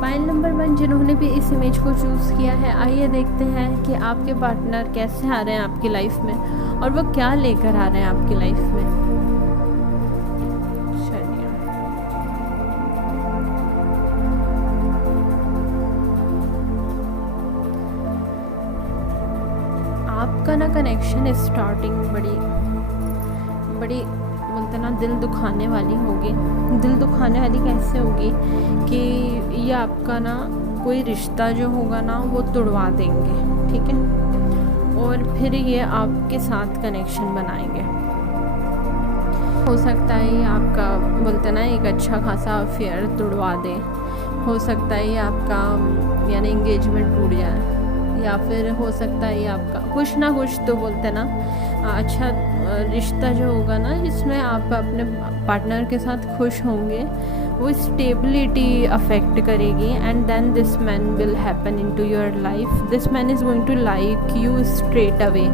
Pile number 1 जिन्होंने भी इस इमेज को चूज़ किया है, आइए देखते हैं कि आपके पार्टनर कैसे आ रहे हैं आपकी लाइफ में और वो क्या लेकर आ रहे हैं आपकी लाइफ में। चलिए, आपका ना कनेक्शन स्टार्टिंग बड़ी बोलते ना दिल दुखाने वाली होगी। दिल दुखाने वाली कैसे होगी कि ये आपका ना कोई रिश्ता जो होगा ना वो तुड़वा देंगे, ठीक है, और फिर ये आपके साथ कनेक्शन बनाएंगे। हो सकता है ये आपका बोलते ना एक अच्छा खासा अफेयर तुड़वा दे, हो सकता है ये आपका यानी एंगेजमेंट टूट जाए, या फिर हो सकता है ये आपका कुछ ना कुछ तो बोलते ना अच्छा रिश्ता जो होगा ना जिसमें आप अपने पार्टनर के साथ खुश होंगे वो स्टेबिलिटी अफेक्ट करेगी। And then this man will happen into your life. This man is going to like you straight away.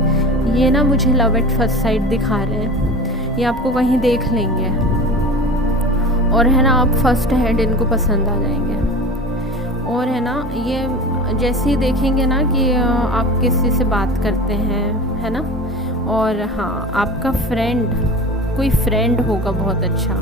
ये ना मुझे लव एट फर्स्ट साइट दिखा रहे हैं, ये आपको कहीं देख लेंगे और है ना आप फर्स्ट हेड इनको पसंद आ जाएंगे। और है ना ये जैसे ही देखेंगे ना कि आप किसी से बात करते हैं, है ना, और हाँ आपका कोई फ्रेंड होगा बहुत अच्छा,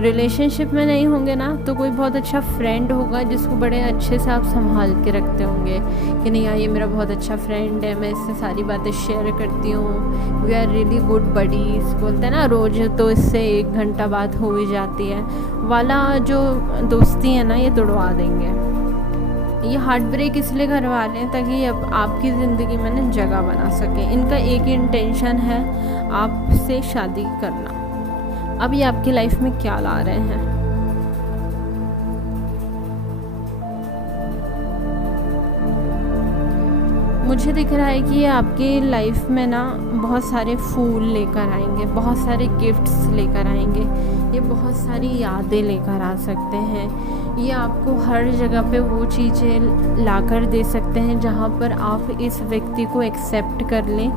रिलेशनशिप में नहीं होंगे ना तो कोई बहुत अच्छा फ्रेंड होगा जिसको बड़े अच्छे से आप संभाल के रखते होंगे कि नहीं यार ये मेरा बहुत अच्छा फ्रेंड है, मैं इससे सारी बातें शेयर करती हूँ, we are really good buddies बोलते हैं ना, रोज़ तो इससे 1 घंटा बात हो ही जाती है वाला जो दोस्ती है ना ये तोड़वा देंगे। ये हार्ट ब्रेक इसलिए करवा रहे हैं ताकि अब आपकी ज़िंदगी में ना जगह बना सके। इनका एक ही इंटेंशन है आपसे शादी करना। अब ये आपकी लाइफ में क्या ला रहे हैं? मुझे दिख रहा है कि ये आपकी लाइफ में ना बहुत सारे फूल लेकर आएंगे, बहुत सारे गिफ्ट्स लेकर आएंगे, ये बहुत सारी यादें लेकर आ सकते हैं। ये आपको हर जगह पे वो चीज़ें लाकर दे सकते हैं जहाँ पर आप इस व्यक्ति को एक्सेप्ट कर लें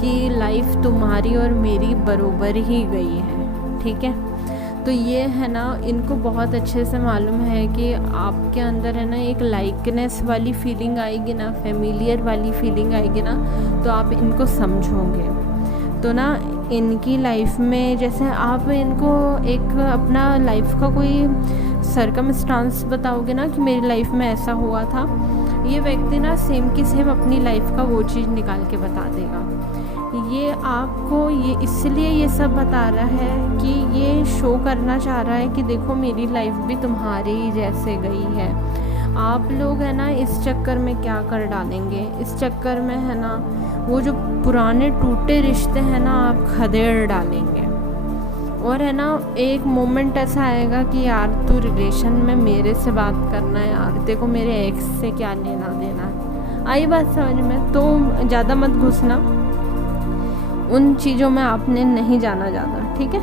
कि लाइफ तुम्हारी और मेरी बरोबर ही गई है, ठीक है। तो ये है ना इनको बहुत अच्छे से मालूम है कि आपके अंदर है ना एक लाइकनेस वाली फीलिंग आएगी ना, फेमिलियर वाली फीलिंग आएगी ना, तो आप इनको समझोगे। तो ना इनकी लाइफ में जैसे आप इनको एक अपना लाइफ का कोई सरकमस्टांस बताओगे ना कि मेरी लाइफ में ऐसा हुआ था, ये व्यक्ति ना सेम की सेम अपनी लाइफ का वो चीज़ निकाल के बता देगा। ये आपको ये इसलिए ये सब बता रहा है कि ये शो करना चाह रहा है कि देखो मेरी लाइफ भी तुम्हारी ही जैसे गई है। आप लोग है ना इस चक्कर में क्या कर डालेंगे, इस चक्कर में है ना वो जो पुराने टूटे रिश्ते हैं ना आप खदेड़ डालेंगे। और है ना एक मोमेंट ऐसा आएगा कि यार तू रिलेशन में मेरे से बात करना है, यार देखो मेरे एक्स से क्या लेना देना। आई बात समझ में? तो ज़्यादा मत घुसना उन चीज़ों में, आपने नहीं जाना ज़्यादा, ठीक है।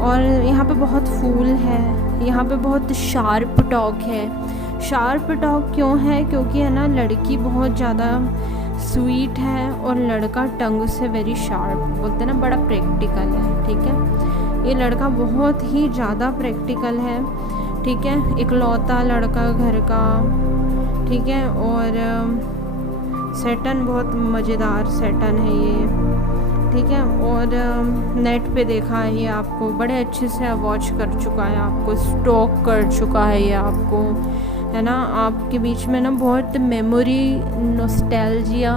और यहाँ पे बहुत फूल है, यहाँ पे बहुत शार्प टॉक है। शार्प टॉक क्यों है? क्योंकि है ना लड़की बहुत ज़्यादा स्वीट है और लड़का टंग से वेरी शार्प, बोलते हैं ना बड़ा प्रैक्टिकल है, ठीक है। ये लड़का बहुत ही ज़्यादा प्रैक्टिकल है, ठीक है, इकलौता लड़का घर का, ठीक है। और सेटन बहुत मज़ेदार सेटन है ये, ठीक है। और नेट पे देखा है ये आपको बड़े अच्छे से वॉच कर चुका है, आपको स्टॉक कर चुका है ये आपको, है ना। आपके बीच में ना बहुत मेमोरी, नॉस्टैल्जिया,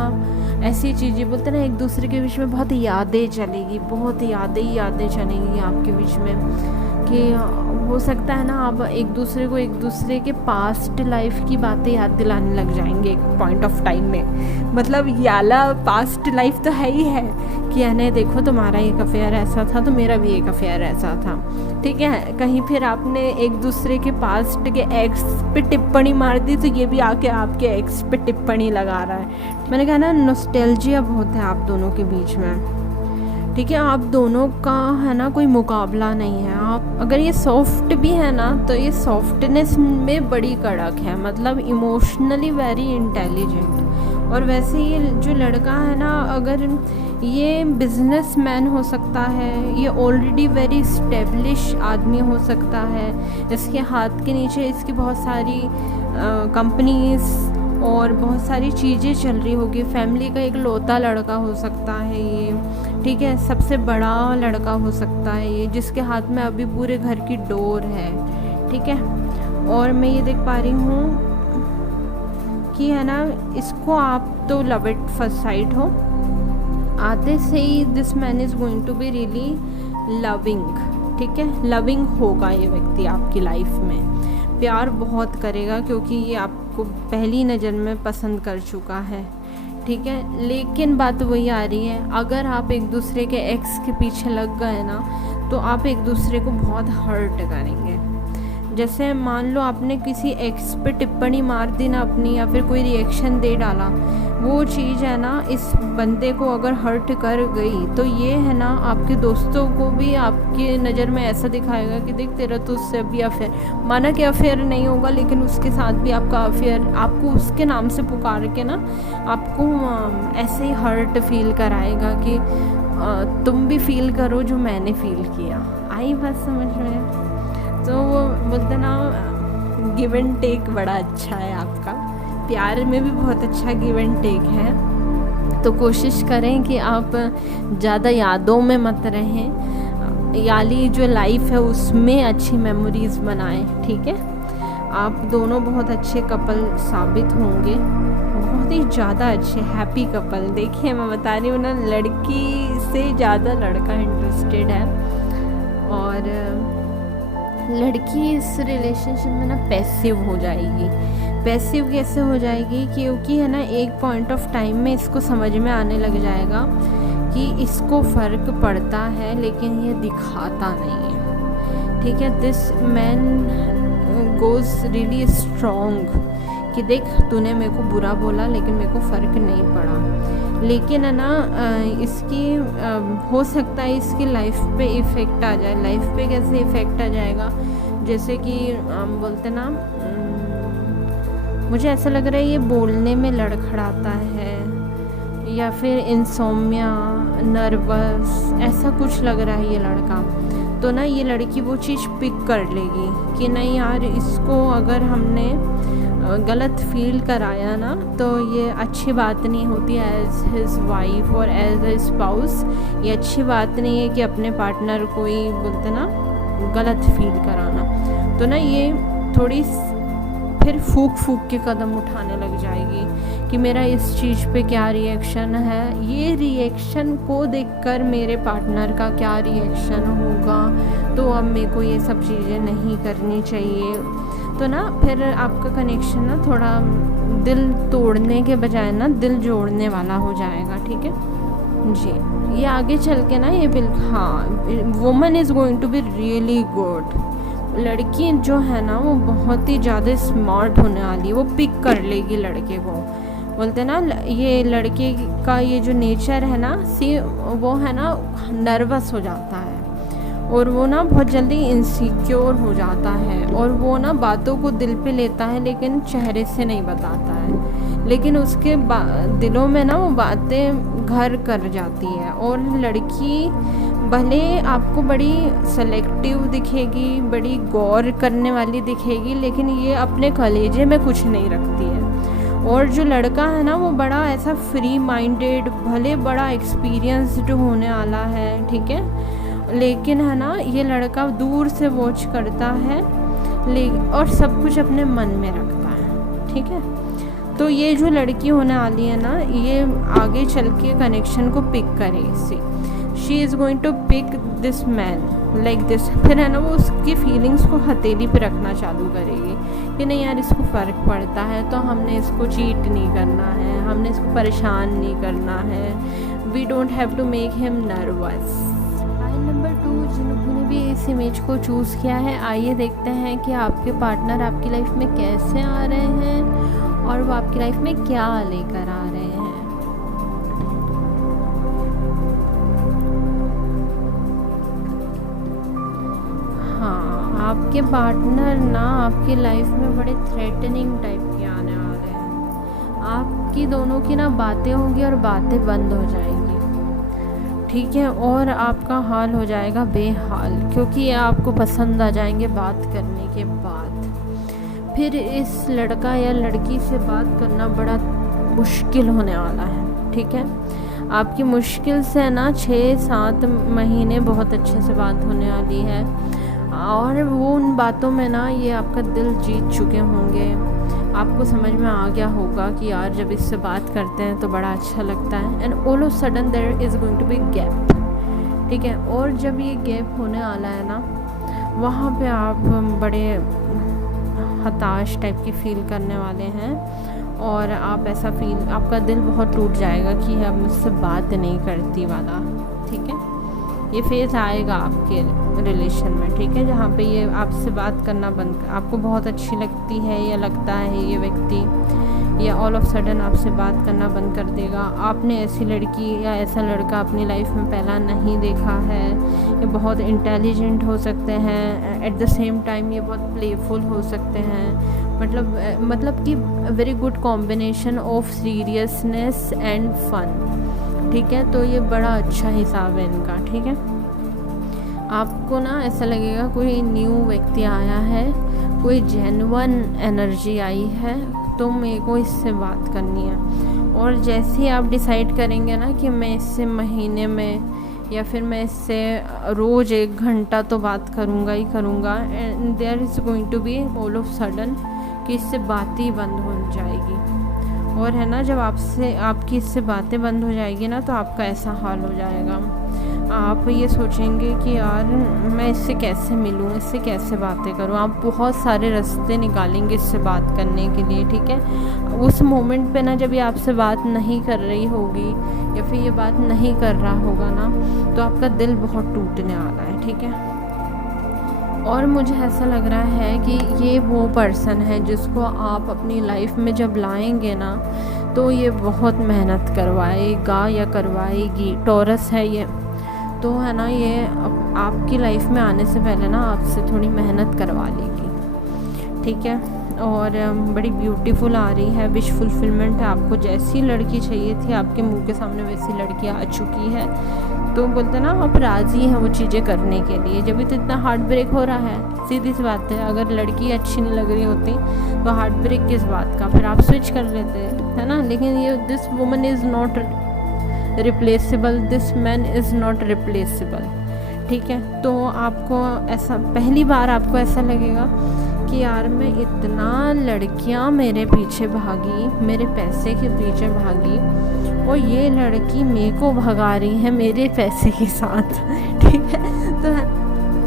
ऐसी चीज़ें बोलते हैं ना एक दूसरे के बीच में बहुत यादें चलेगी, बहुत यादें चलेंगी आपके बीच में कि हो सकता है ना आप एक दूसरे के पास्ट लाइफ की बातें याद दिलाने लग जाएंगे एक पॉइंट ऑफ टाइम में। मतलब याला पास्ट लाइफ तो है ही है कि यानी देखो तुम्हारा एक अफेयर ऐसा था तो मेरा भी एक अफेयर ऐसा था, ठीक है। कहीं फिर आपने एक दूसरे के पास्ट के एक्स पे टिप्पणी मार दी तो ये भी आके आपके एक्स पे टिप्पणी लगा रहा है। मैंने कहा ना नॉस्टैल्जिया बहुत है आप दोनों के बीच में, ठीक है। आप दोनों का है ना कोई मुकाबला नहीं है। आप अगर ये सॉफ्ट भी है ना तो ये सॉफ्टनेस में बड़ी कड़क है, मतलब इमोशनली वेरी इंटेलिजेंट। और वैसे ये जो लड़का है ना अगर ये बिजनेसमैन हो सकता है, ये ऑलरेडी वेरी इस्टेब्लिश आदमी हो सकता है, इसके हाथ के नीचे इसकी बहुत सारी कंपनीज और बहुत सारी चीज़ें चल रही होगी, फैमिली का एक लौता लड़का हो सकता है ये, ठीक है, सबसे बड़ा लड़का हो सकता है ये, जिसके हाथ में अभी पूरे घर की डोर है, ठीक है। और मैं ये देख पा रही हूँ कि है ना, इसको आप तो लव एट फर्स्ट साइट हो, आते से ही this man is going to be really loving, ठीक है, लविंग होगा ये व्यक्ति आपकी लाइफ में, प्यार बहुत करेगा क्योंकि ये आपको पहली नज़र में पसंद कर चुका है, ठीक है। लेकिन बात वही आ रही है, अगर आप एक दूसरे के एक्स के पीछे लग गए ना तो आप एक दूसरे को बहुत हर्ट करेंगे। जैसे मान लो आपने किसी एक्स पे टिप्पणी मार दी ना अपनी, या फिर कोई रिएक्शन दे डाला, वो चीज़ है ना इस बंदे को अगर हर्ट कर गई तो ये है ना आपके दोस्तों को भी आपके नज़र में ऐसा दिखाएगा कि देख तेरा तो उससे अभी अफेयर, माना कि अफेयर नहीं होगा लेकिन उसके साथ भी आपका अफेयर, आपको उसके नाम से पुकार के ना आपको ऐसे ही हर्ट फील कराएगा कि तुम भी फील करो जो मैंने फील किया। आई बात समझ में? तो वो बोलते ना गिव एंड टेक बड़ा अच्छा है आपका, प्यार में भी बहुत अच्छा गिव एंड टेक है। तो कोशिश करें कि आप ज़्यादा यादों में मत रहें, याली जो लाइफ है उसमें अच्छी मेमोरीज़ बनाएं, ठीक है। आप दोनों बहुत अच्छे कपल साबित होंगे, बहुत ही ज़्यादा अच्छे हैप्पी कपल। देखिए मैं बता रही हूँ ना, लड़की से ज़्यादा लड़का इंटरेस्टेड है, और लड़की इस रिलेशनशिप में ना पैसिव हो जाएगी। पैसिव कैसे हो जाएगी? क्योंकि है ना एक पॉइंट ऑफ टाइम में इसको समझ में आने लग जाएगा कि इसको फ़र्क पड़ता है लेकिन ये दिखाता नहीं है, ठीक है। This man goes really strong कि देख तूने मेरे को बुरा बोला लेकिन मेरे को फ़र्क नहीं पड़ा, लेकिन है ना इसकी हो सकता है इसकी लाइफ पे इफ़ेक्ट आ जाए। लाइफ पे कैसे इफ़ेक्ट आ जाएगा? जैसे कि बोलते ना, मुझे ऐसा लग रहा है ये बोलने में लड़खड़ाता है, या फिर इंसोम्निया, नर्वस, ऐसा कुछ लग रहा है ये लड़का। तो ना ये लड़की वो चीज़ पिक कर लेगी कि नहीं यार, इसको अगर हमने गलत फील कराया ना तो ये अच्छी बात नहीं होती एज हिज वाइफ और एज ए स्पाउस। ये अच्छी बात नहीं है कि अपने पार्टनर को ही बोलते ना गलत फील कराना। तो ना ये थोड़ी फिर फूक के कदम उठाने लग जाएगी कि मेरा इस चीज़ पे क्या रिएक्शन है, ये रिएक्शन को देखकर मेरे पार्टनर का क्या रिएक्शन होगा, तो अब मेरे को ये सब चीज़ें नहीं करनी चाहिए। तो ना फिर आपका कनेक्शन ना थोड़ा दिल तोड़ने के बजाय ना दिल जोड़ने वाला हो जाएगा, ठीक है जी। ये आगे चल के ना ये हाँ, woman is going to be really good. लड़की जो है ना वो बहुत ही ज़्यादा स्मार्ट होने वाली है, वो पिक कर लेगी लड़के को। बोलते ना ये लड़के का ये जो नेचर है ना वो है ना नर्वस हो जाता है, और वो ना बहुत जल्दी इनसिक्योर हो जाता है, और वो ना बातों को दिल पे लेता है लेकिन चेहरे से नहीं बताता है, लेकिन उसके दिलों में ना वो बातें घर कर जाती है। और लड़की भले आपको बड़ी सेलेक्टिव दिखेगी, बड़ी गौर करने वाली दिखेगी, लेकिन ये अपने कलेजे में कुछ नहीं रखती है। और जो लड़का है ना वो बड़ा ऐसा फ्री माइंडेड, भले बड़ा एक्सपीरियंस्ड होने वाला है, ठीक है, लेकिन है ना ये लड़का दूर से वॉच करता है और सब कुछ अपने मन में रखता है, ठीक है। तो ये जो लड़की होने वाली है ना, ये आगे चल के कनेक्शन को पिक करेगी। She is going to pick this man like this. फिर है ना वो उसकी फीलिंग्स को हथेली पे रखना चालू करेगी कि नहीं यार इसको फ़र्क पड़ता है, तो हमने इसको चीट नहीं करना है, हमने इसको परेशान नहीं करना है, we don't have to make him nervous. Number 2, जिन्होंने भी इस इमेज को चूज़ किया है, आइए देखते हैं कि आपके पार्टनर आपकी लाइफ में कैसे आ रहे हैं और वो आपकी लाइफ में क्या लेकर आ रहे हैं। हाँ, आपके पार्टनर ना आपकी लाइफ में बड़े थ्रेटनिंग टाइप के आने वाले हैं। आपकी दोनों की ना बातें होंगी और बातें बंद हो जाएंगी। ठीक है, और आपका हाल हो जाएगा बेहाल, क्योंकि ये आपको पसंद आ जाएंगे बात करने के बाद। फिर इस लड़का या लड़की से बात करना बड़ा मुश्किल होने वाला है। ठीक है, आपकी मुश्किल से ना 6-7 महीने बहुत अच्छे से बात होने वाली है, और वो उन बातों में ना ये आपका दिल जीत चुके होंगे। आपको समझ में आ गया होगा कि यार जब इससे बात करते हैं तो बड़ा अच्छा लगता है, and all of sudden there is going to be gap. ठीक है, और जब ये गैप होने वाला है ना, वहाँ पे आप बड़े हताश टाइप की फ़ील करने वाले हैं, और आप ऐसा फील, आपका दिल बहुत टूट जाएगा कि अब मुझसे बात नहीं करती वाला। ठीक है, ये फेज़ आएगा आपके रिलेशन में। ठीक है, जहाँ पे ये आपसे बात करना बंद, आपको बहुत अच्छी लगती है या लगता है ये व्यक्ति, या ऑल ऑफ सडन आपसे बात करना बंद कर देगा। आपने ऐसी लड़की या ऐसा लड़का अपनी लाइफ में पहला नहीं देखा है। ये बहुत इंटेलिजेंट हो सकते हैं, एट द सेम टाइम ये बहुत प्लेफुल हो सकते हैं। मतलब कि very good combination of seriousness and fun. ठीक है, तो ये बड़ा अच्छा हिसाब है इनका। ठीक है, आपको ना ऐसा लगेगा कोई न्यू व्यक्ति आया है, कोई जेन्युइन एनर्जी आई है, तो मेरे को इससे बात करनी है। और जैसे ही आप डिसाइड करेंगे ना कि मैं इससे महीने में या फिर मैं इससे रोज़ 1 घंटा तो बात करूँगा ही करूँगा, and there is going to be all of sudden कि इससे बात ही बंद हो जाएगी। और है ना, जब आपकी इससे बातें बंद हो जाएगी ना, तो आपका ऐसा हाल हो जाएगा, आप ये सोचेंगे कि यार मैं इससे कैसे मिलूँ, इससे कैसे बातें करूँ। आप बहुत सारे रास्ते निकालेंगे इससे बात करने के लिए। ठीक है, उस मोमेंट पे ना, जब ये आपसे बात नहीं कर रही होगी या फिर ये बात नहीं कर रहा होगा ना, तो आपका दिल बहुत टूटने वाला है। ठीक है, और मुझे ऐसा लग रहा है कि ये वो पर्सन है जिसको आप अपनी लाइफ में जब लाएंगे ना, तो ये बहुत मेहनत करवाएगा या करवाएगी। टॉरस है ये, तो है ना, ये आपकी लाइफ में आने से पहले ना आपसे थोड़ी मेहनत करवा लेगी। ठीक है, और बड़ी ब्यूटीफुल आ रही है, विश फुलफिलमेंट है। आपको जैसी लड़की चाहिए थी आपके मुंह के सामने वैसी लड़की आ चुकी है। तो बोलते ना, आप राज़ी हैं वो चीज़ें करने के लिए। जब भी तो इतना हार्ट ब्रेक हो रहा है, सीधी सी बात है, अगर लड़की अच्छी नहीं लग रही होती तो हार्ट ब्रेक किस बात का, फिर आप स्विच कर लेते, है ना। लेकिन ये this woman is not replaceable, this man is not replaceable. ठीक है, तो आपको ऐसा, पहली बार आपको ऐसा लगेगा कि यार मैं इतना लड़कियां मेरे पीछे भागी, मेरे पैसे के पीछे भागी, और ये लड़की मेरे को भगा रही है मेरे पैसे के साथ। ठीक है, तो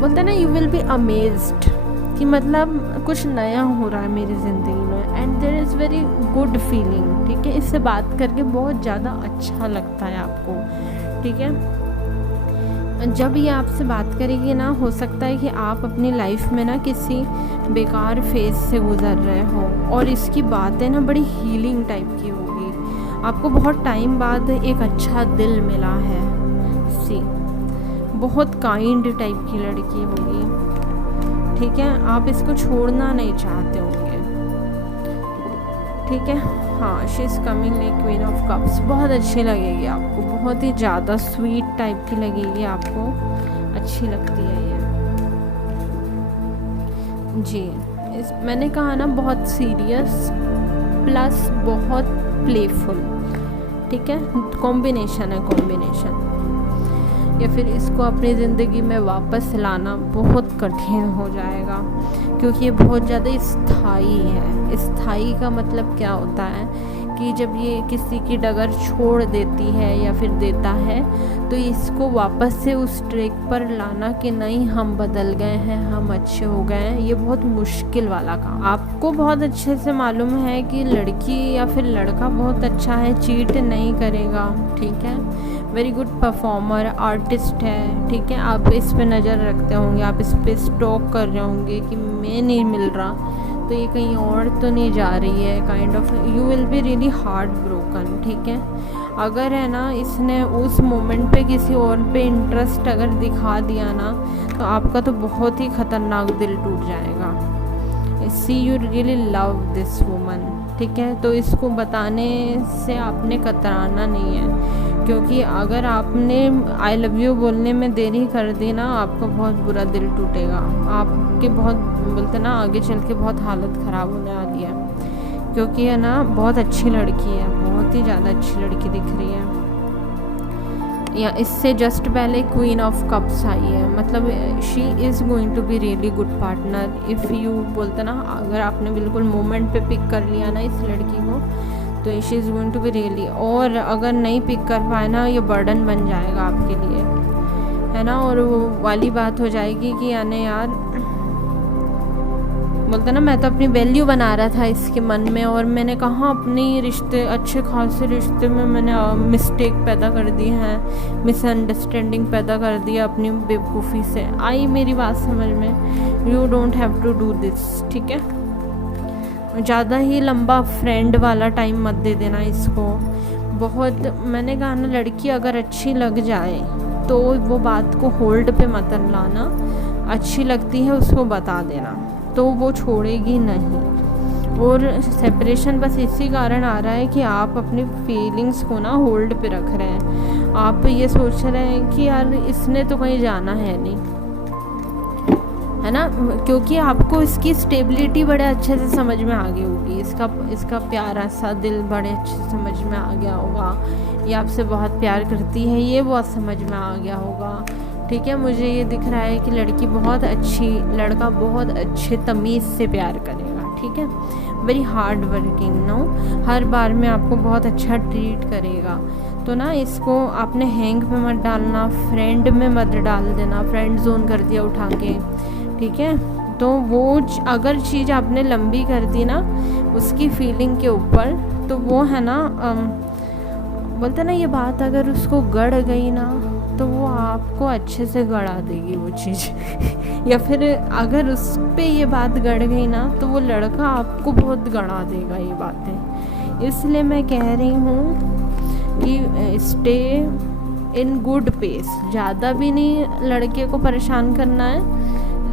बोलते ना, यू विल बी अमेज्ड कि मतलब कुछ नया हो रहा है मेरी ज़िंदगी में, and there is very good feeling. ठीक है, इससे बात करके बहुत ज़्यादा अच्छा लगता है आपको। ठीक है, जब ये आपसे बात करेगी ना, हो सकता है कि आप अपनी लाइफ में ना किसी बेकार फेज से गुज़र रहे हो, और इसकी बातें ना बड़ी हीलिंग टाइप की होगी। आपको बहुत टाइम बाद एक अच्छा दिल मिला है, बहुत काइंड टाइप की लड़की होगी। ठीक है, आप इसको छोड़ना नहीं चाहते होंगे। ठीक है, हाँ, she is coming like queen of cups. बहुत अच्छी लगेगी आपको, बहुत ही ज़्यादा स्वीट टाइप की लगेगी आपको, अच्छी लगती है ये जी। मैंने कहा ना, बहुत सीरियस प्लस बहुत प्लेफुल। ठीक है, कॉम्बिनेशन है, कॉम्बिनेशन। या फिर इसको अपनी ज़िंदगी में वापस लाना बहुत कठिन हो जाएगा, क्योंकि ये बहुत ज़्यादा स्थायी है। स्थायी का मतलब क्या होता है कि जब ये किसी की डगर छोड़ देती है या फिर देता है, तो इसको वापस से उस ट्रैक पर लाना कि नहीं हम बदल गए हैं, हम अच्छे हो गए हैं, ये बहुत मुश्किल वाला काम। आपको बहुत अच्छे से मालूम है कि लड़की या फिर लड़का बहुत अच्छा है, चीट नहीं करेगा। ठीक है, वेरी गुड परफॉर्मर, आर्टिस्ट है। ठीक है, आप इस पे नज़र रखते होंगे, आप इस पे स्टॉक कर रहे होंगे कि मैं नहीं मिल रहा तो ये कहीं और तो नहीं जा रही है, kind of you will be really heart broken. ठीक है, अगर है ना इसने उस मोमेंट पे किसी और पे इंटरेस्ट अगर दिखा दिया ना, तो आपका तो बहुत ही ख़तरनाक दिल टूट जाएगा। See you really love this woman. ठीक है, तो इसको बताने से आपने कतराना नहीं है, क्योंकि अगर आपने आई लव यू बोलने में देरी कर दी ना, आपका बहुत बुरा दिल टूटेगा, आपके बहुत बोलते ना आगे चल के बहुत हालत ख़राब होने वाली है। क्योंकि है ना बहुत अच्छी लड़की है, बहुत ही ज़्यादा अच्छी लड़की दिख रही है। या इससे जस्ट पहले क्वीन ऑफ कप्स आई है, मतलब she is going to be really good partner if you बोलते ना, अगर आपने बिल्कुल मोमेंट पे पिक कर लिया ना इस लड़की को, तो she is going to be really. और अगर नहीं पिक कर पाए ना, ये बर्डन बन जाएगा आपके लिए, है ना। और वो वाली बात हो जाएगी कि यानी यार बोलते ना, मैं तो अपनी वैल्यू बना रहा था इसके मन में, और मैंने कहाँ अपनी रिश्ते, अच्छे खासे रिश्ते में मैंने मिस्टेक पैदा कर दी है, मिसअंडरस्टैंडिंग पैदा कर दी अपनी बेवकूफ़ी से। आई मेरी बात समझ में? You don't have to do this, ठीक है। ज़्यादा ही लंबा फ्रेंड वाला टाइम मत दे देना इसको। बहुत मैंने कहा ना, लड़की अगर अच्छी लग जाए तो वो बात को होल्ड पे मत लाना, अच्छी लगती है उसको बता देना, तो वो छोड़ेगी नहीं। और सेपरेशन बस इसी कारण आ रहा है कि आप अपनी फीलिंग्स को ना होल्ड पे रख रहे हैं। आप ये सोच रहे हैं कि यार इसने तो कहीं जाना है नहीं, है ना, क्योंकि आपको इसकी स्टेबिलिटी बड़े अच्छे से समझ में आ गई होगी, इसका प्यारा सा दिल बड़े अच्छे से समझ में आ गया होगा, ये आपसे बहुत प्यार करती है, ये बहुत समझ में आ गया होगा, ठीक है। मुझे ये दिख रहा है कि लड़की बहुत अच्छी, लड़का बहुत अच्छे तमीज़ से प्यार करेगा, ठीक है। वेरी हार्ड वर्किंग नो, हर बार में आपको बहुत अच्छा ट्रीट करेगा। तो ना इसको आपने हैंग पे मत डालना, फ्रेंड में मत डाल देना, फ्रेंड जोन कर दिया उठा के, ठीक है। तो वो अगर चीज़ आपने लंबी कर दी ना उसकी फीलिंग के ऊपर, तो वो है ना बोलते ना, ये बात अगर उसको गड़ गई ना तो वो आपको अच्छे से गड़ा देगी वो चीज़ या फिर अगर उस पे ये बात गड़ गई ना तो वो लड़का आपको बहुत गड़ा देगा ये बातें। इसलिए मैं कह रही हूँ कि स्टे इन गुड पेस, ज़्यादा भी नहीं लड़के को परेशान करना है,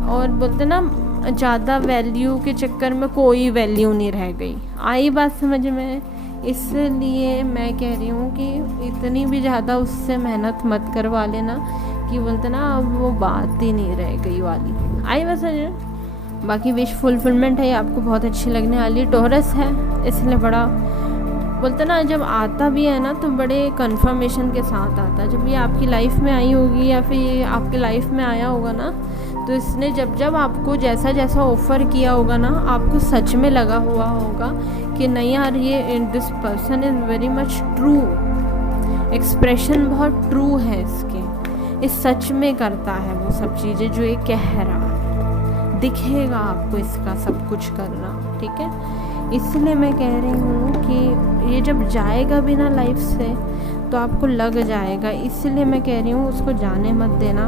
और बोलते ना ज़्यादा वैल्यू के चक्कर में कोई वैल्यू नहीं रह गई। आई बात समझ में? इसलिए मैं कह रही हूँ कि इतनी भी ज़्यादा उससे मेहनत मत करवा लेना कि बोलते ना अब वो बात ही नहीं रह गई वाली। आई बस समझ। बाकी विश फुलफिलमेंट है, आपको बहुत अच्छी लगने वाली। टॉरस है इसलिए बड़ा बोलते ना, जब आता भी है ना तो बड़े कंफर्मेशन के साथ आता है। जब ये आपकी लाइफ में आई होगी या फिर ये आपकी लाइफ में आया होगा ना, तो इसने जब आपको जैसा जैसा ऑफ़र किया होगा ना, आपको सच में लगा हुआ होगा कि नहीं यार ये this person is very much true, expression बहुत ट्रू है इसके, इस सच में करता है वो सब चीज़ें जो ये कह रहा है, दिखेगा आपको इसका सब कुछ करना, ठीक है। इसलिए मैं कह रही हूँ कि ये जब जाएगा भी ना लाइफ से तो आपको लग जाएगा। इसलिए मैं कह रही हूँ उसको जाने मत देना।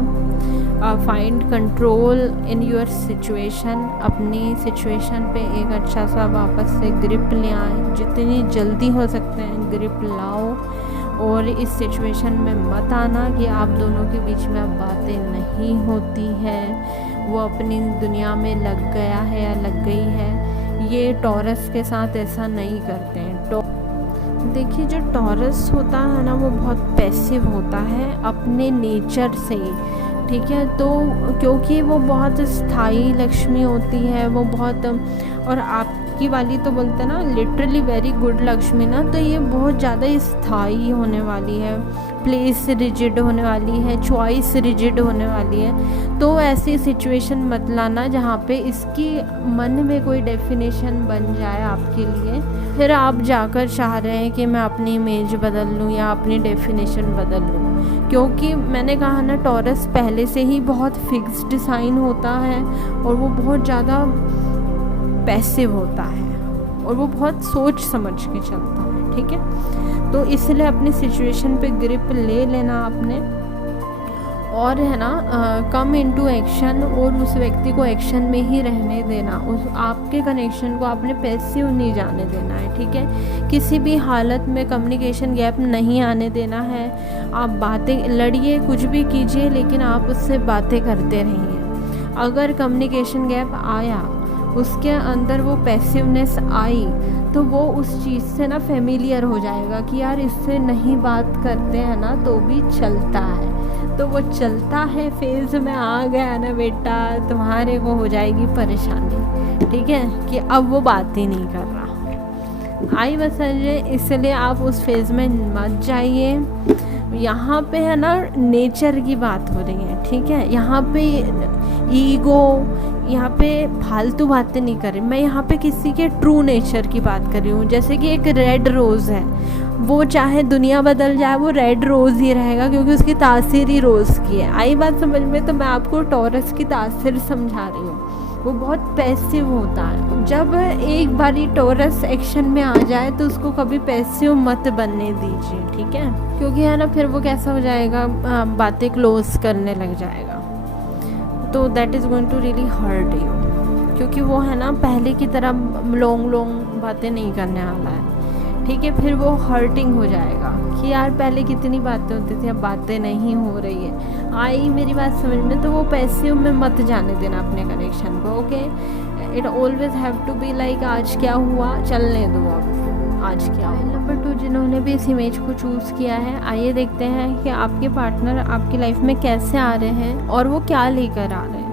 Find control in your situation, अपनी सिचुएशन पे एक अच्छा सा वापस से ग्रिप ले आए, जितनी जल्दी हो सकते हैं ग्रिप लाओ, और इस सिचुएशन में मत आना कि आप दोनों के बीच में अब बातें नहीं होती है, वो अपनी दुनिया में लग गया है या लग गई है। ये टॉरस के साथ ऐसा नहीं करते हैं। देखिए जो टॉरस होता है ना वो बहुत पैसिव होता है अपने नेचर से ही, ठीक है। तो क्योंकि वो बहुत स्थायी लक्ष्मी होती है, वो बहुत, और आपकी वाली तो बोलते हैं ना लिटरली वेरी गुड लक्ष्मी ना, तो ये बहुत ज़्यादा स्थायी होने वाली है, प्लेस रिजिड होने वाली है, चॉइस रिजिड होने वाली है। तो ऐसी सिचुएशन मत लाना जहाँ पे इसकी मन में कोई डेफिनेशन बन जाए आपके लिए, फिर आप जाकर चाह रहे हैं कि मैं अपनी इमेज बदल लूँ या अपनी डेफिनेशन बदल लूँ। क्योंकि मैंने कहा ना टॉरस पहले से ही बहुत फिक्स्ड साइन होता है, और वो बहुत ज़्यादा पैसिव होता है, और वो बहुत सोच समझ के चलता है, ठीक है। तो इसलिए अपनी सिचुएशन पे ग्रिप ले लेना आपने, और है ना कम इनटू एक्शन, और उस व्यक्ति को एक्शन में ही रहने देना। उस आपके कनेक्शन को आपने पैसिव नहीं जाने देना है, ठीक है। किसी भी हालत में कम्युनिकेशन गैप नहीं आने देना है। आप बातें लड़िए, कुछ भी कीजिए, लेकिन आप उससे बातें करते रहिए। अगर कम्युनिकेशन गैप आया उसके अंदर वो पैसिवनेस आई तो वो उस चीज़ से ना फेमिलियर हो जाएगा कि यार इससे नहीं बात करते हैं ना तो भी चलता है। तो वो चलता है फेज़ में आ गया ना बेटा, तुम्हारे को हो जाएगी परेशानी, ठीक है, कि अब वो बात ही नहीं कर रहा। आई बस इसलिए आप उस फेज़ में मत जाइए। यहाँ पे है ना नेचर की बात हो रही है, ठीक है, यहाँ पे ईगो, यहाँ पे फालतू बातें नहीं कर रही मैं, यहाँ पे किसी के ट्रू नेचर की बात कर रही हूँ। जैसे कि एक रेड रोज़ है, वो चाहे दुनिया बदल जाए वो रेड रोज़ ही रहेगा क्योंकि उसकी तासीर ही रोज़ की है। आई बात समझ में? तो मैं आपको टॉरस की तासीर समझा रही हूँ। वो बहुत पैसिव होता है। जब एक बारी टॉरस एक्शन में आ जाए तो उसको कभी पैसिव मत बनने दीजिए, ठीक है, क्योंकि है ना फिर वो कैसा हो जाएगा, बातें क्लोज करने लग जाएगा, तो that is going to really hurt you, क्योंकि वो है ना पहले की तरह लॉन्ग बातें नहीं करने वाला है, ठीक है। फिर वो हर्टिंग हो जाएगा कि यार पहले कितनी बातें होती थी अब बातें नहीं हो रही है। आई मेरी बात समझ में? तो वो पैसिव में मत जाने देना अपने कनेक्शन को, okay. It always have to be like आज क्या हुआ चलने दो, अब आज क्या हुआ। नंबर 2, जिन्होंने भी इस इमेज को चूज़ किया है, आइए देखते हैं कि आपके पार्टनर आपकी लाइफ में कैसे आ रहे हैं और वो क्या लेकर आ रहे हैं।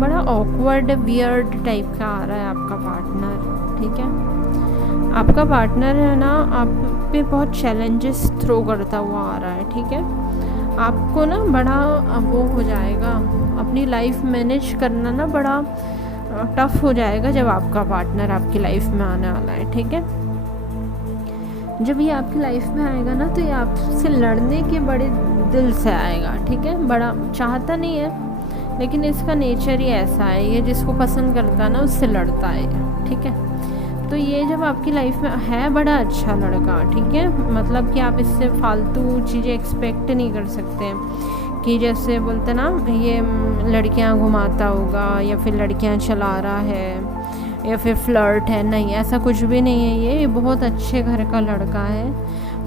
बड़ा ऑकवर्ड वियर्ड टाइप का आ रहा है आपका पार्टनर, ठीक है। आपका पार्टनर है ना आप पे बहुत चैलेंजेस थ्रो करता हुआ आ रहा है, ठीक है। आपको ना बड़ा वो हो जाएगा, अपनी लाइफ मैनेज करना ना बड़ा टफ हो जाएगा जब आपका पार्टनर आपकी लाइफ में आने वाला है, ठीक है। जब ये आपकी लाइफ में आएगा ना तो ये आपसे लड़ने के बड़े दिल से आएगा, ठीक है। बड़ा चाहता नहीं है लेकिन इसका नेचर ही ऐसा है, ये जिसको पसंद करता है ना उससे लड़ता है, ठीक है। तो ये जब आपकी लाइफ में है बड़ा अच्छा लड़का, ठीक है, मतलब कि आप इससे फालतू चीज़ें एक्सपेक्ट नहीं कर सकते कि जैसे बोलते ना ये लड़कियां घुमाता होगा या फिर लड़कियां चला रहा है या फिर फ्लर्ट है, नहीं, ऐसा कुछ भी नहीं है। ये बहुत अच्छे घर का लड़का है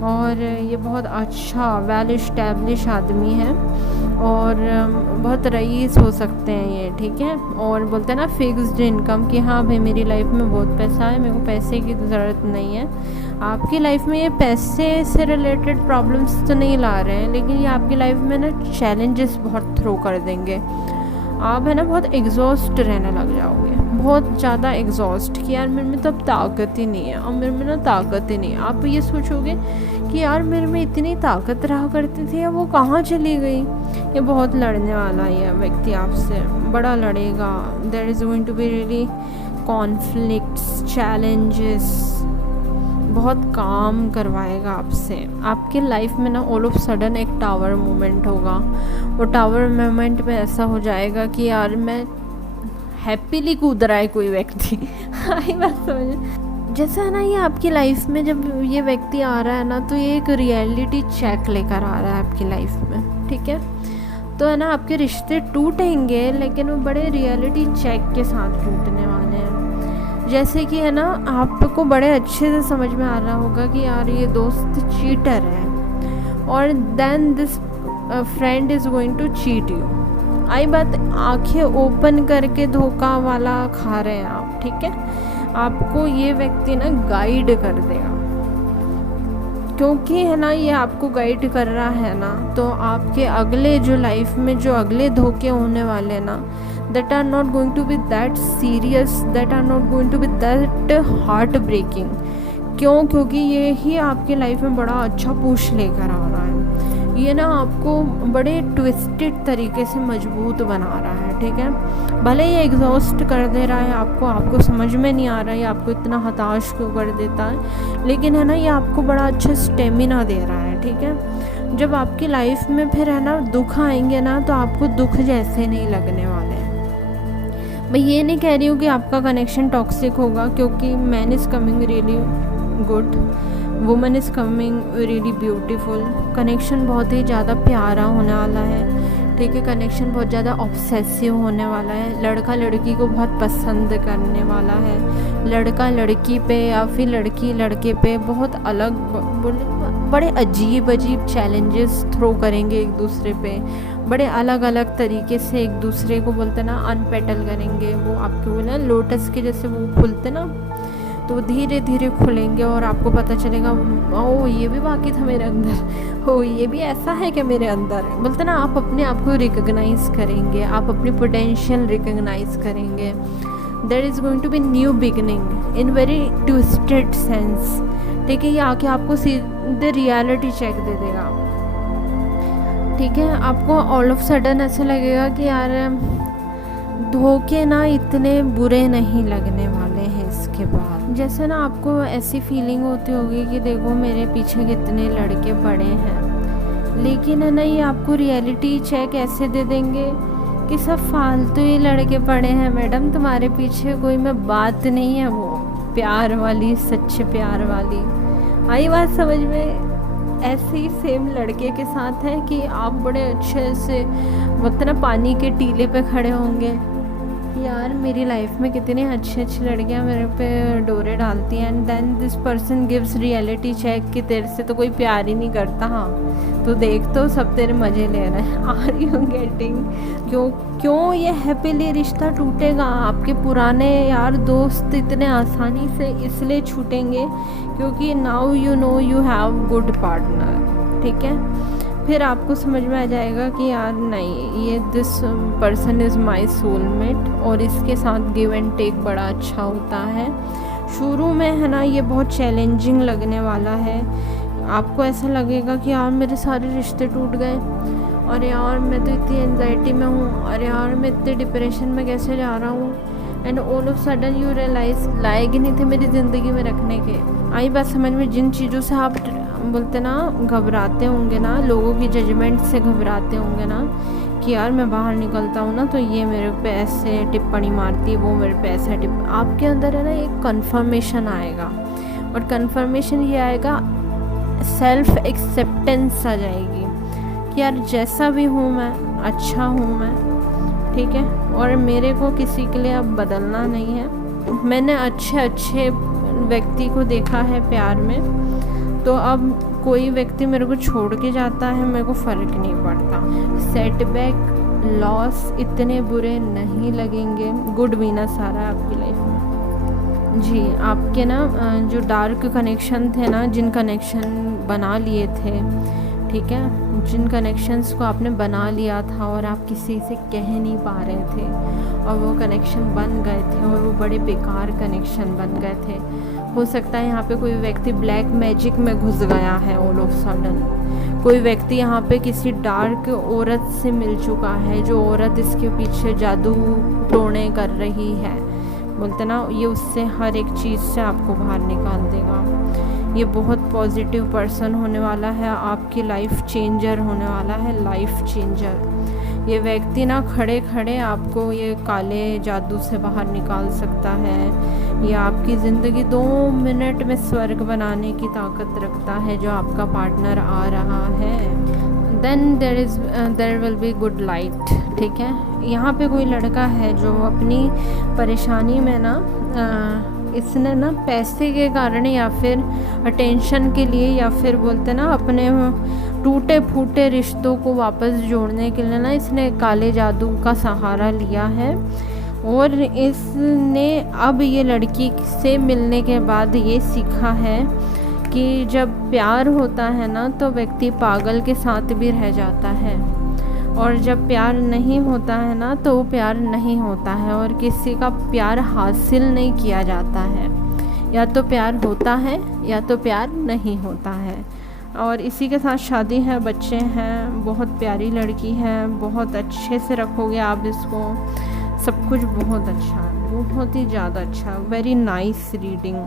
और ये बहुत अच्छा वेल इस्टेब्लिश आदमी है और बहुत रईस हो सकते हैं ये, ठीक है। और बोलते हैं ना फिक्स्ड इनकम कि हाँ भाई मेरी लाइफ में बहुत पैसा है, मेरे को पैसे की ज़रूरत नहीं है। आपकी लाइफ में ये पैसे से रिलेटेड प्रॉब्लम्स तो नहीं ला रहे हैं लेकिन ये आपकी लाइफ में ना चैलेंजेस बहुत थ्रो कर देंगे। आप है ना बहुत एग्जॉस्ट रहने लग जाओगे, बहुत ज़्यादा एग्जॉस्ट कि यार मेरे में तो अब ताकत ही नहीं है और मेरे में ना ताकत ही नहीं है। आप ये सोचोगे कि यार मेरे में इतनी ताकत रहा करती थी वो कहाँ चली गई। ये बहुत लड़ने वाला है व्यक्ति आपसे, बड़ा लड़ेगा। There is going to be really conflicts, challenges, बहुत काम करवाएगा आपसे। आपके लाइफ में ना ऑल ऑफ सडन एक टावर मोमेंट होगा। वो टावर मोमेंट में ऐसा हो जाएगा कि यार मैं हैप्पीली कूद रहा है कोई व्यक्ति आई बात समझ? जैसा है ना ये आपकी लाइफ में जब ये व्यक्ति आ रहा है ना तो ये एक रियलिटी चेक लेकर आ रहा है आपकी लाइफ में, ठीक है। तो है ना आपके रिश्ते टूटेंगे लेकिन वो बड़े रियलिटी चेक के साथ टूटने वाले हैं। जैसे कि है ना आपको बड़े अच्छे से समझ में आ रहा होगा कि यार ये दोस्त चीटर है और then this friend is going to cheat you. आई बात, आंखें ओपन करके धोखा वाला खा रहे हैं आप, ठीक है। आपको ये व्यक्ति ना गाइड कर देगा क्योंकि है ना ये आपको गाइड कर रहा है ना तो आपके अगले जो लाइफ में जो अगले धोखे होने वाले ना that are not going to be that serious, that are not going to be that heart breaking। क्यों? क्योंकि ये ही आपके लाइफ में बड़ा अच्छा पुश लेकर आ रहा है। ये ना आपको बड़े ट्विस्टेड तरीके से मजबूत बना रहा है, ठीक है। भले ये एग्जॉस्ट कर दे रहा है आपको समझ में नहीं आ रहा है आपको इतना हताश क्यों कर देता है, लेकिन है ना ये आपको बड़ा अच्छा स्टेमिना दे रहा है, ठीक है। जब आपकी लाइफ में फिर है ना दुख आएंगे ना तो आपको दुख जैसे नहीं लगने वाले। मैं ये नहीं कह रही हूँ कि आपका कनेक्शन टॉक्सिक होगा क्योंकि man is coming really good, woman is coming really beautiful. Connection बहुत ही ज़्यादा प्यारा होने वाला है, ठीक है। कनेक्शन बहुत ज़्यादा ऑब्सेसिव होने वाला है, लड़का लड़की को बहुत पसंद करने वाला है, लड़का लड़की पे या फिर लड़की लड़के पे बहुत अलग बड़े अजीब अजीब चैलेंजेस थ्रो करेंगे एक दूसरे पे, बड़े अलग अलग तरीके से एक दूसरे को बोलते ना अनपेटल करेंगे। वो आपके वो ना लोटस के जैसे वो खुलते ना, तो धीरे धीरे खुलेंगे और आपको पता चलेगा ओ ये भी बाकी था मेरे अंदर, ओ ये भी ऐसा है कि मेरे अंदर, बोलते ना आप अपने आप को रिकग्नाइज करेंगे, आप अपनी पोटेंशियल रिकग्नाइज करेंगे। There is going to be new beginning in very twisted sense. ठीक है, ये आके आपको सीधे रियलिटी चेक दे देगा। ठीक है, आपको ऑल ऑफ सडन ऐसा लगेगा कि यार धोखे ना इतने बुरे नहीं लगने वाले हैं इसके बाद। जैसे ना आपको ऐसी फीलिंग होती होगी कि देखो मेरे पीछे कितने लड़के पड़े हैं, लेकिन है ना ये आपको रियलिटी चेक ऐसे दे देंगे कि सब फालतू ही लड़के पड़े हैं मैडम, तुम्हारे पीछे कोई में बात नहीं है वो प्यार वाली, सच्चे प्यार वाली। आई बात समझ में? ऐसे ही सेम लड़के के साथ है कि आप बड़े अच्छे से मतलब पानी के टीले पे खड़े होंगे, यार मेरी लाइफ में कितनी अच्छी अच्छी लड़कियां मेरे पे डोरे डालती हैं, and then this person gives reality check कि तेरे से तो कोई प्यार ही नहीं करता। हाँ तो देख तो सब तेरे मज़े ले रहे हैं। Are you getting? क्यों ये हैप्पीली रिश्ता टूटेगा? आपके पुराने यार दोस्त इतने आसानी से इसलिए छूटेंगे क्योंकि now you know you have good partner. ठीक है, फिर आपको समझ में आ जाएगा कि यार नहीं, ये this person is my soulmate, और इसके साथ गिव एंड टेक बड़ा अच्छा होता है। शुरू में है ना ये बहुत चैलेंजिंग लगने वाला है, आपको ऐसा लगेगा कि यार मेरे सारे रिश्ते टूट गए, और यार मैं तो इतनी एंजाइटी में हूँ, अरे यार मैं इतने डिप्रेशन में कैसे जा रहा हूँ, and all of sudden you realize लायक ही नहीं थे मेरी ज़िंदगी में रखने के। आई बात समझ में? जिन चीज़ों से आप बोलते ना घबराते होंगे ना, लोगों की जजमेंट से घबराते होंगे ना कि यार मैं बाहर निकलता हूँ ना तो ये मेरे पे ऐसे टिप्पणी मारती है, वो मेरे पे ऐसा आपके अंदर है ना एक कन्फर्मेशन आएगा, और कन्फर्मेशन ये आएगा, सेल्फ एक्सेप्टेंस आ जाएगी कि यार जैसा भी हूँ मैं अच्छा हूँ मैं, ठीक है, और मेरे को किसी के लिए अब बदलना नहीं है। मैंने अच्छे अच्छे व्यक्ति को देखा है प्यार में, तो अब कोई व्यक्ति मेरे को छोड़ के जाता है मेरे को फ़र्क नहीं पड़ता। सेटबैक लॉस इतने बुरे नहीं लगेंगे, गुड भी सारा आपकी लाइफ में। जी, आपके ना जो डार्क कनेक्शन थे ना, जिन कनेक्शन बना लिए थे, ठीक है, जिन कनेक्शंस को आपने बना लिया था और आप किसी से कह नहीं पा रहे थे और वो कनेक्शन बन गए थे और वो बड़े बेकार कनेक्शन बन गए थे। हो सकता है यहाँ पे कोई व्यक्ति ब्लैक मैजिक में घुस गया है ऑल ऑफ सडन, कोई व्यक्ति यहाँ पे किसी डार्क औरत से मिल चुका है, जो औरत इसके पीछे जादू टोने कर रही है, बोलते ना ये उससे हर एक चीज़ से आपको बाहर निकाल देगा। ये बहुत पॉजिटिव पर्सन होने वाला है, आपकी लाइफ चेंजर होने वाला है, लाइफ चेंजर। ये व्यक्ति ना खड़े खड़े आपको ये काले जादू से बाहर निकाल सकता है, या आपकी ज़िंदगी 2 मिनट में स्वर्ग बनाने की ताकत रखता है जो आपका पार्टनर आ रहा है। Then there will be good light. ठीक है, यहाँ पे कोई लड़का है जो अपनी परेशानी में ना इसने ना पैसे के कारण या फिर अटेंशन के लिए या फिर बोलते ना अपने टूटे फूटे रिश्तों को वापस जोड़ने के लिए ना इसने काले जादू का सहारा लिया है, और इसने अब ये लड़की से मिलने के बाद ये सीखा है कि जब प्यार होता है ना तो व्यक्ति पागल के साथ भी रह जाता है, और जब प्यार नहीं होता है ना तो वो प्यार नहीं होता है, और किसी का प्यार हासिल नहीं किया जाता है, या तो प्यार होता है या तो प्यार नहीं होता है। और इसी के साथ शादी है, बच्चे हैं, बहुत प्यारी लड़की है, बहुत अच्छे से रखोगे आप इसको, सब कुछ बहुत अच्छा है, बहुत ही ज़्यादा अच्छा, वेरी नाइस रीडिंग।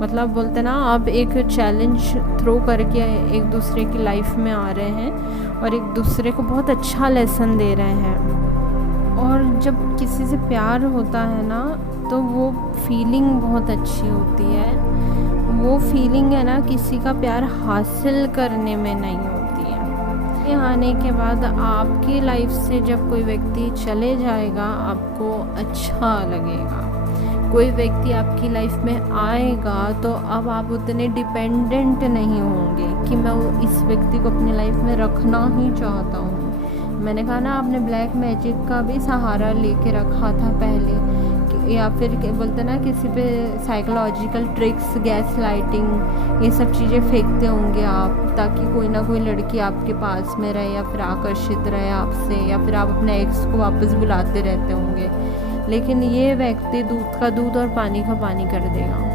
मतलब बोलते ना आप एक चैलेंज थ्रो करके एक दूसरे की लाइफ में आ रहे हैं और एक दूसरे को बहुत अच्छा लेसन दे रहे हैं। और जब किसी से प्यार होता है ना तो वो फीलिंग बहुत अच्छी होती है, वो फीलिंग है ना किसी का प्यार हासिल करने में नहीं होती है। ये आने के बाद आपकी लाइफ से जब कोई व्यक्ति चले जाएगा आपको अच्छा लगेगा, कोई व्यक्ति आपकी लाइफ में आएगा तो अब आप उतने डिपेंडेंट नहीं होंगे कि मैं इस व्यक्ति को अपनी लाइफ में रखना ही चाहता हूँ। मैंने कहा ना, आपने ब्लैक मैजिक का भी सहारा लेके रखा था पहले, या फिर बोलते ना किसी पे साइकोलॉजिकल ट्रिक्स, गैस लाइटिंग, ये सब चीज़ें फेंकते होंगे आप, ताकि कोई ना कोई लड़की आपके पास में रहे या फिर आकर्षित रहे आपसे, या फिर आप अपने एक्स को वापस बुलाते रहते होंगे। लेकिन ये व्यक्ति दूध का दूध और पानी का पानी कर देगा।